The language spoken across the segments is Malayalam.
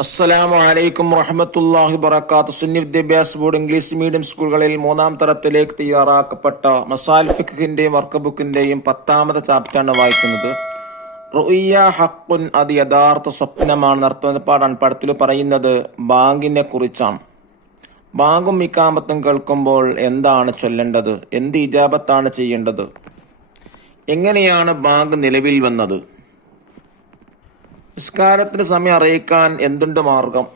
അസ്സലാമു അലൈക്കും വറഹ്മത്തുള്ളാഹി വബറകാതുഹു. സുന്നി വിദ്യാഭ്യാസ ബോർഡ് ഇംഗ്ലീഷ് മീഡിയം സ്കൂളുകളിൽ 3-ാം തരത്തിലേക്ക് തയ്യാറാക്കപ്പെട്ട മസാൽ ഫിഖ്ഹിന്റെയും വർക്ക് ബുക്കിന്റെയും 10-ാമത്തെ ചാപ്റ്ററാണ് വായിക്കുന്നത്. റുഇയ ഹഖ്ഖുൻ, അത് യഥാർത്ഥ സ്വപ്നമാണ്. അർത്ഥപാടാണ്. പടത്തിൽ പറയുന്നത് ബാങ്കിനെ കുറിച്ചാണ്. ബാങ്കും ഇഖാമത്തും കേൾക്കുമ്പോൾ എന്താണ് ചൊല്ലേണ്ടത്, എന്ത് ഇജാബത്താണ് ചെയ്യേണ്ടത്, എങ്ങനെയാണ് ബാങ്ക് നിലവിൽ വന്നത്, നിസ്കാരത്തിന് സമയം അറിയിക്കാൻ എന്തുണ്ട് മാർഗം?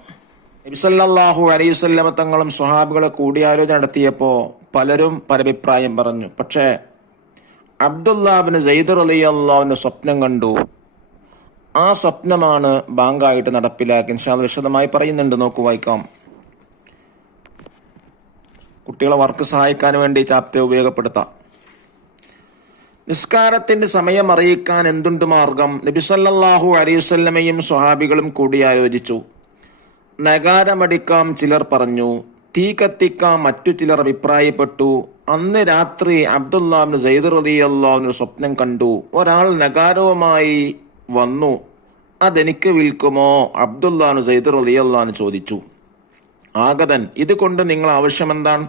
നബി സല്ലല്ലാഹു അലൈഹി വസല്ലമ തങ്ങളും സ്വഹാബികളെ കൂടിയാലോചന നടത്തിയപ്പോൾ പലരും പരഭിപ്രായം പറഞ്ഞു. പക്ഷേ അബ്ദുല്ലാഹിബ്നു സൈദ് റളിയല്ലാഹു സ്വപ്നം കണ്ടു. ആ സ്വപ്നമാണ് ബാങ്കായിട്ട് നടപ്പിലാക്കി. ഇൻഷാ അല്ലാഹ് വിശദമായി പറയുന്നുണ്ട്. നോക്കൂ, വായിക്കാം. കുട്ടികളെ വർക്ക് സഹായിക്കാൻ വേണ്ടി ചാപ്റ്റർ ഉപയോഗപ്പെടുത്താം. നിസ്കാരത്തിന്റെ സമയം അറിയിക്കാൻ എന്തുണ്ട് മാർഗം? നബി സല്ലല്ലാഹു അലൈഹി വസല്ലമയും സ്വഹാബികളും കൂടിയാലോചിച്ചു. നഗാരമടിക്കാം ചിലർ പറഞ്ഞു, തീ കത്തിക്കാം മറ്റു ചിലർ അഭിപ്രായപ്പെട്ടു. അന്ന് രാത്രി അബ്ദുല്ലാഹിബ്നു സൈദ് റളിയല്ലാഹു സ്വപ്നം കണ്ടു. ഒരാൾ നഗാരവുമായി വന്നു. അതെനിക്ക് വിൽക്കുമോ? അബ്ദുല്ലാഹിബ്നു സൈദ് റളിയല്ലാഹു ചോദിച്ചു. ആഗതൻ, ഇതുകൊണ്ട് നിങ്ങൾ ആവശ്യമെന്താണ്?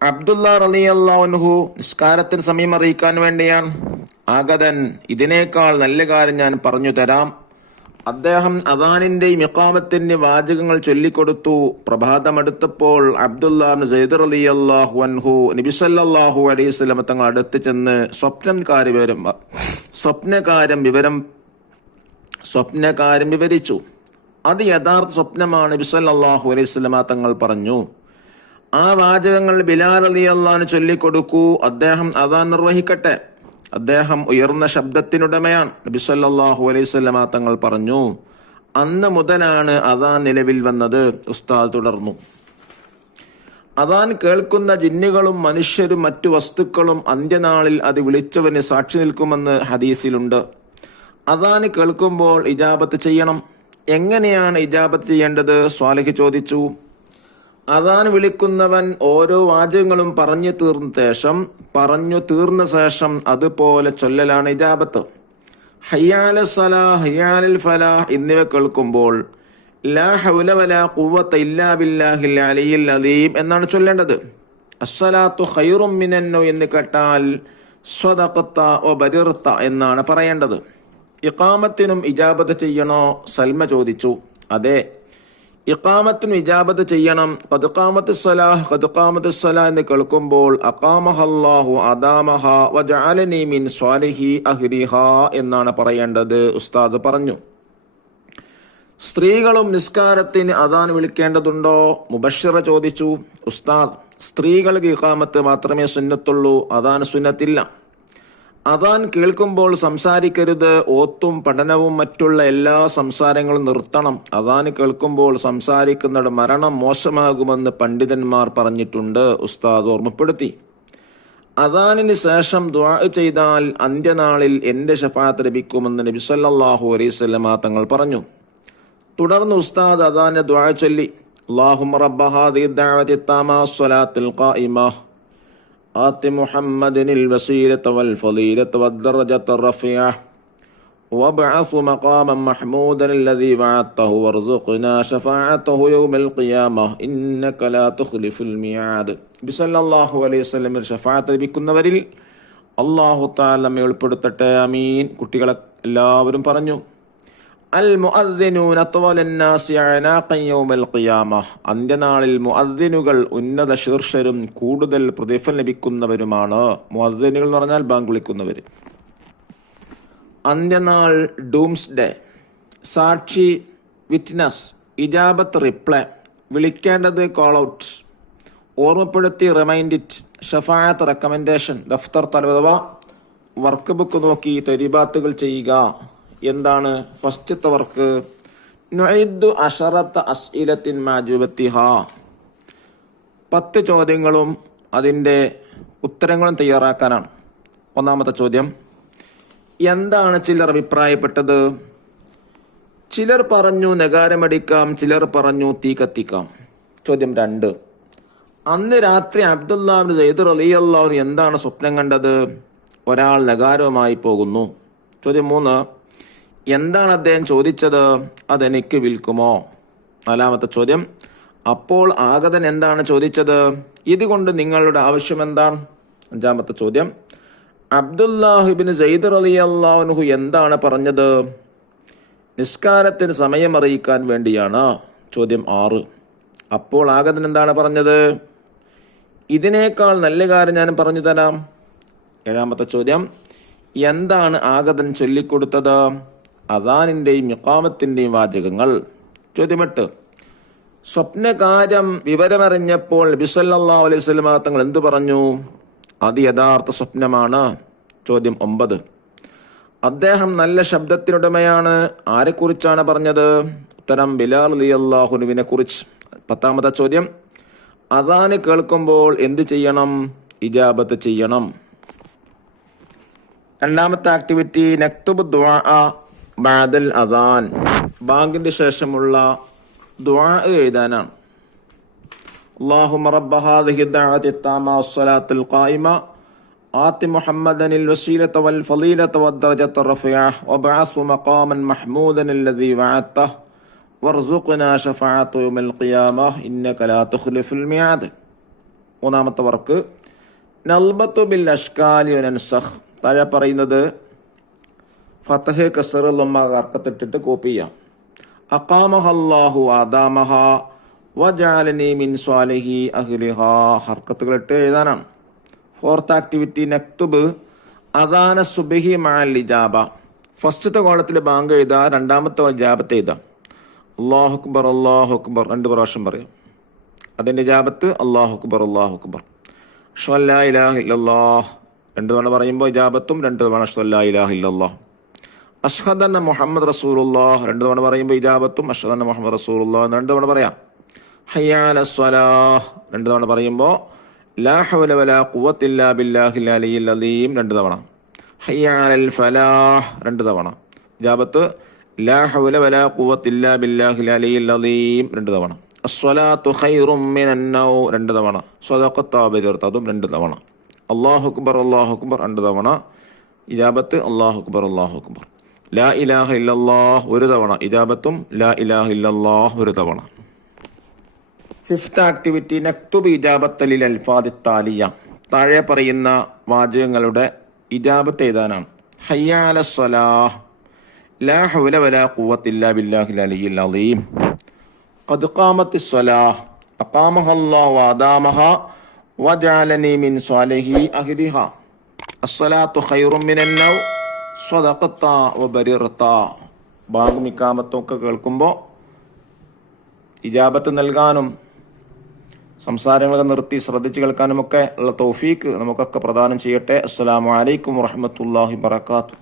അബ്ദുല്ലാ റളിയല്ലാഹു അൻഹു, നിസ്കാരത്തിന് സമയം അറിയിക്കാൻ വേണ്ടിയാണ്. ആഗതൻ, ഇതിനേക്കാൾ നല്ല കാര്യം ഞാൻ പറഞ്ഞു തരാം. അദ്ദേഹം അദാനിന്റെയും ഇഖാമത്തിന്റെ വാചകങ്ങൾ ചൊല്ലിക്കൊടുത്തു. പ്രഭാതമെടുത്തപ്പോൾ അബ്ദുല്ലാഹിബ്നു സൈദ് റളിയല്ലാഹു അൻഹു നബി സല്ലല്ലാഹു അലൈഹി വസല്ലം തങ്ങൾ അടുത്ത് ചെന്ന് സ്വപ്നകാര്യം വിവരിച്ചു. അത് യഥാർത്ഥ സ്വപ്നമാണ്. നബി സല്ലല്ലാഹു അലൈഹി വസല്ലം തങ്ങൾ പറഞ്ഞു, ആ വാചകങ്ങൾ ബിലാൽ റളിയല്ലാഹു ചൊല്ലിക്കൊടുക്കൂ. അദ്ദേഹം അദാൻ നിർവഹിക്കട്ടെ. അദ്ദേഹം ഉയർന്ന ശബ്ദത്തിനുടമയാണ്. നബി സല്ലല്ലാഹു അലൈഹി വസല്ലം തങ്ങൾ പറഞ്ഞു, അന്ന് മുതലാണ് അദാൻ നിലവിൽ വന്നത്. ഉസ്താദ് തുടർന്നു, അദാൻ കേൾക്കുന്ന ജിന്നുകളും മനുഷ്യരും മറ്റു വസ്തുക്കളും അന്ത്യനാളിൽ അത് വിളിച്ചവന് സാക്ഷി നിൽക്കുമെന്ന് ഹദീസിലുണ്ട്. അദാൻ കേൾക്കുമ്പോൾ ഇജാബത്ത് ചെയ്യണം. എങ്ങനെയാണ് ഇജാബത്ത് ചെയ്യേണ്ടത്? സ്വാലിഹ് ചോദിച്ചു. അദാൻ വിളിക്കുന്നവൻ ഓരോ വാചകങ്ങളും പറഞ്ഞു തീർന്ന ശേഷം അതുപോലെ ചൊല്ലലാണ് ഇജാബത്ത്. ഹയ്യാല സലാഹ്, ഹയ്യാലൽ ഫലാഹ് എന്നിവ കേൾക്കുമ്പോൾ ലാ ഹൗല വലാ ഖുവത ഇല്ലാ ബില്ലാഹിൽ അലിയിൽ അലീം എന്നാണ് ചൊല്ലേണ്ടത്. അസ്സലാത്തു ഖൈറും മിനന്നൗം എന്ന് കേട്ടാൽ സ്വദഖത വ ബദിർത എന്നാണ് പറയേണ്ടത്. ഇഖാമത്തിനും ഇജാബത്ത് ചെയ്യണോ? സൽമ ചോദിച്ചു. അതെ, ഇഖാമത്തിനും ഇജാബത്ത് ചെയ്യണം. ഖദ് ഖാമത്തിസ് സലാഹ്, ഖദ് ഖാമത്തിസ് സലാഹ് എന്ന് കേൾക്കുമ്പോൾ അഖാമഹല്ലാഹു അദാമഹ വജഅലനി മിൻ സ്വാലിഹി അഹ്ലിഹാ എന്നാണ് പറയേണ്ടത്. ഉസ്താദ് പറഞ്ഞു. സ്ത്രീകളും നിസ്കാരത്തിന് അദാൻ വിളിക്കേണ്ടതുണ്ടോ? മുബശ്ശിറ ചോദിച്ചു. ഉസ്താദ്, സ്ത്രീകൾക്ക് ഇഖാമത്ത് മാത്രമേ സുന്നത്തുള്ളൂ, അദാൻ സുന്നത്തില്ല. അദാൻ കേൾക്കുമ്പോൾ സംസാരിക്കരുത്. ഓത്തും പഠനവും മറ്റുള്ള എല്ലാ സംസാരങ്ങളും നിർത്തണം. അദാൻ കേൾക്കുമ്പോൾ സംസാരിക്കുന്നത് മരണം മോശമാകുമെന്ന് പണ്ഡിതന്മാർ പറഞ്ഞിട്ടുണ്ട്. ഉസ്താദ് ഓർമ്മപ്പെടുത്തി. അദാനിന് ശേഷം ദുആ ചെയ്താൽ അന്ത്യനാളിൽ എന്റെ ശഫാഅത്ത് ലഭിക്കുമെന്ന് നബി സല്ലല്ലാഹു അലൈഹി വസല്ലം തങ്ങൾ പറഞ്ഞു. തുടർന്ന് ഉസ്താദ് അദാന്റെ ദുആ ചൊല്ലി. അല്ലാഹുമ്മ റബ്ബ ഹാദിഹി ദഅവതി തമ്മാ സ്വലാത്തിൽ ഖായിമ ആതി മുഹമ്മദിനിൽ വസീലത വൽ ഫളീലത വദ്ദറജത റഫിഅ വബ്അസ് മഖാമൻ മഹ്മൂദൻ അല്ലദീ വഅദതഹു വർസുഖ്നാ ശഫാഅതഹു യൗമൽ ഖിയാമ ഇന്നക ലാ തുഖ്ലിഫുൽ മിആദ്. നബി സല്ലല്ലാഹു അലൈഹി വസല്ലം ശഫാഅത്ത് ലഭിക്കുന്നവരിൽ അല്ലാഹു തആല നമ്മെ ഉൾപ്പെടുത്തട്ടെ. ആമീൻ. കുട്ടികളെ എല്ലാവരും പറഞ്ഞു. അൽ മുഅദ്ദിനൂന അത്വലന്നാസി അനാഖൻ യൗമൽ ഖിയാമ, അന്ത്യനാളിൽ മുഅദ്ദിനുകൾ ഉന്നത ശീർഷരും കൂടുതൽ പ്രതിഫലം ലഭിക്കുന്നവരുമാണ്. മുഅദ്ദിനുകൾ എന്ന് പറഞ്ഞാൽ ബാങ്ക് വിളിക്കുന്നവർ. അന്ത്യനാൾ, ഡൂംസ് ഡേ, സാക്ഷി, വിറ്റ്നസ്, ഇജാബത്ത്, റിപ്ലൈ, വിളിക്കേണ്ടത്, കോൾ ഔട്ട്, ഓർമ്മപ്പെടുത്തി, റിമൈൻഡിറ്റ്, ഷഫാഅത്ത്, റെക്കമെൻഡേഷൻ, ദഫ്തർ തലവ, വർക്ക് ബുക്ക് നോക്കി തരീബാത്തുകൾ ചെയ്യുക. എന്താണ് ഫസ്റ്റത്തെ വർക്ക്? നുഇദ്ദു അശറത്ത അസ്ഇലത്തിൻ മാജൂബത്തിഹാ, 10 ചോദ്യങ്ങളും അതിൻ്റെ ഉത്തരങ്ങളും തയ്യാറാക്കാനാണ്. ഒന്നാമത്തെ ചോദ്യം, എന്താണ് ചിലർ അഭിപ്രായപ്പെട്ടത്? ചിലർ പറഞ്ഞു നഗാരമടിക്കാം, ചിലർ പറഞ്ഞു തീ കത്തിക്കാം. ചോദ്യം 2, അന്ന് രാത്രി അബ്ദുല്ലാഹിബ്നു സൈദ് റളിയല്ലാഹു എന്താണ് സ്വപ്നം കണ്ടത്? ഒരാൾ നഗാരവുമായി പോകുന്നു. ചോദ്യം 3, എന്താണ് അദ്ദേഹം ചോദിച്ചത്? അതെനിക്ക് വിൽക്കുമോ? നാലാമത്തെ ചോദ്യം, അപ്പോൾ ആഗതൻ എന്താണ് ചോദിച്ചത്? ഇതുകൊണ്ട് നിങ്ങളുടെ ആവശ്യം എന്താണ്? അഞ്ചാമത്തെ ചോദ്യം, അബ്ദുല്ലാഹിബിൻ സയ്യിദ് റളിയല്ലാഹു അൻഹു എന്താണ് പറഞ്ഞത്? നിസ്കാരത്തിന് സമയമറിയിക്കാൻ വേണ്ടിയാണ്. ചോദ്യം 6, അപ്പോൾ ആഗതൻ എന്താണ് പറഞ്ഞത്? ഇതിനേക്കാൾ നല്ല കാര്യം ഞാൻ പറഞ്ഞു തരാം. ഏഴാമത്തെ ചോദ്യം, എന്താണ് ആഗതൻ ചൊല്ലിക്കൊടുത്തത്? അദാനിൻ്റെയും ഇഖാമത്തിൻ്റെയും വാചകങ്ങൾ. ചോദ്യം 8, സ്വപ്നകാര്യം വിവരമറിഞ്ഞപ്പോൾ നബി സല്ലല്ലാഹു അലൈഹി വസല്ലം തങ്ങൾ എന്തു പറഞ്ഞു? അത് യഥാർത്ഥ സ്വപ്നമാണ്. ചോദ്യം 9, അദ്ദേഹം നല്ല ശബ്ദത്തിനുടമയാണ്. ആരെക്കുറിച്ചാണ് പറഞ്ഞത്? ഉത്തരം, ബിലാൽ റളിയല്ലാഹു അൻഹുവിനെ കുറിച്ച്. 10ാമത്തെ ചോദ്യം, അദാന് കേൾക്കുമ്പോൾ എന്തു ചെയ്യണം? ഇജാബത്ത് ചെയ്യണം. രണ്ടാമത്തെ ആക്ടിവിറ്റി, നക്തുബ് ദുആ ബഅദൽ അദാൻ. ബാങ്കിന്റെ ശേഷമുള്ള ദുആ എഴുതാനാണ്. അല്ലാഹുമ്മ റബ്ബ ഹാദിഹി ദഅവതി തമ്മ വസ്സലാത്തുൽ ഖായിമ ആതി മുഹമ്മദനിൽ വസീലത വൽ ഫളീലത വദ്ദറജത റഫിഅ വബഅസ് മഖാമൻ മഹ്മൂദൻ അല്ലദീ വഅദതഹു വർസുഖ്നാ ശഫാഅത യൗമൽ ഖിയാമഹ ഇന്നക ലാ തുഖ്ലിഫുൽ മിആദ്. മൂന്നാമത്തെ വർക്ക്, നൽബത്തു ബിൽ അഷ്കാലി വനൻസഖ്. താഴെ പറയുന്നത് ഫതഹ് കസ്ർ ലമ്മ ഹർക്കത്തിട്ടിട്ട് കോപ്പി ചെയ്യാം. അഖാമഹ അല്ലാഹു അദാമഹ വജഅലനി മിൻ സ്വാലിഹി അഹ്ലിഹാ. ഹർക്കത്തുകളിട്ട് എഴുതാനാണ്. ഫോർത്ത് ആക്ടിവിറ്റി, നക്തുബ് അദാന സുബ്ഹി മഅൽ ഇജാബ. ഫസ്റ്റത്തെ കോളത്തിൽ ബാങ്ക് എഴുതാം, രണ്ടാമത്തെ ഇജാബത്ത് എഴുതാം. അല്ലാഹു അക്ബർ അല്ലാഹു അക്ബർ 2 പ്രാവശ്യം പറയാം. അതിൻ്റെ ഇജാബത്ത് അല്ലാഹു അക്ബർ അല്ലാഹു അക്ബർ. അഷ്ഹദു അല്ലാ ഇലാഹ ഇല്ലല്ലാഹ് 2 തവണ പറയുമ്പോൾ ഇജാബത്തും 2 തവണ അഷ്ഹദു അല്ലാ ഇലാഹ ഇല്ലല്ലാഹ്. അഷ്ഹദു അന്ന മുഹമ്മദ് റസൂലുള്ളാഹ് 2 തവണ പറയുമ്പോൾ ഇജാബത്തും അഷ്ഹദു അന്ന മുഹമ്മദ് റസൂലുള്ളാഹ് 2 തവണ പറയാം. ഹയ്യ അലസ് സ്വലാഹ് 2 തവണ പറയുമ്പോൾ ലാ ഹൗല വലാ ഖുവത ഇല്ലാ ബില്ലാഹിൽ അലിയിൽ അലീം 2 തവണ. ഹയ്യ അലൽ ഫലാഹ് 2 തവണ. ഇജാബത്ത് ലാ ഹൗല വലാ ഖുവത ഇല്ലാ ബില്ലാഹിൽ അലിയിൽ അലീം 2 തവണ. അസ്സലാത്തു ഖൈറും മിനൻ നൗ 2 തവണ. സ്വദഖത ബിർതതും 2 തവണ. അല്ലാഹു അക്ബർ 2 തവണ. ഇജാബത്ത് അല്ലാഹു അക്ബർ. ലാ ഇലാഹ ഇല്ലല്ലാഹ് 1 തവണ. ഇജാബത്തും ലാ ഇലാഹ ഇല്ലല്ലാഹ് 1 തവണ. ഫിഫ്ത്ത് ആക്ടിവിറ്റി, നക്തുബ് ഇജാബത്ത് ലിൽ അൽഫാദി താലിയ. താഴെ പറയുന്ന വാചകങ്ങളുടെ ഇജാബത്ത് എഴുതാനാണ്. ഹയ്യ അലസ് സ്വലാഹ്, ലാ ഹൗല വലാ ഖുവത ഇല്ലാ ബില്ലാഹിൽ അലിയിൽ അലീം. ഖദ് ഖാമത്തിസ് സ്വലാഹ്, അഖാമഹ അല്ലാഹു വഅദാമഹ വജഅലനി മിൻ സ്വാലിഹി അഹ്ലിഹ. അസ്സലാത്തു ഖൈറും മിനൻ നൗ സ്വദഖത വബരിർത. ബാങ്കും ഇഖാമത്തും ഒക്കെ കേൾക്കുമ്പോൾ ഇജാബത്ത് നൽകാനും സംസാരങ്ങളൊക്കെ നിർത്തി ശ്രദ്ധിച്ച് കേൾക്കാനുമൊക്കെ ഉള്ള തൗഫീക്ക് നമുക്കൊക്കെ പ്രദാനം ചെയ്യട്ടെ. അസ്സലാമു അലൈക്കും വറഹ്മത്തുള്ളാഹി വബറകാതുഹു.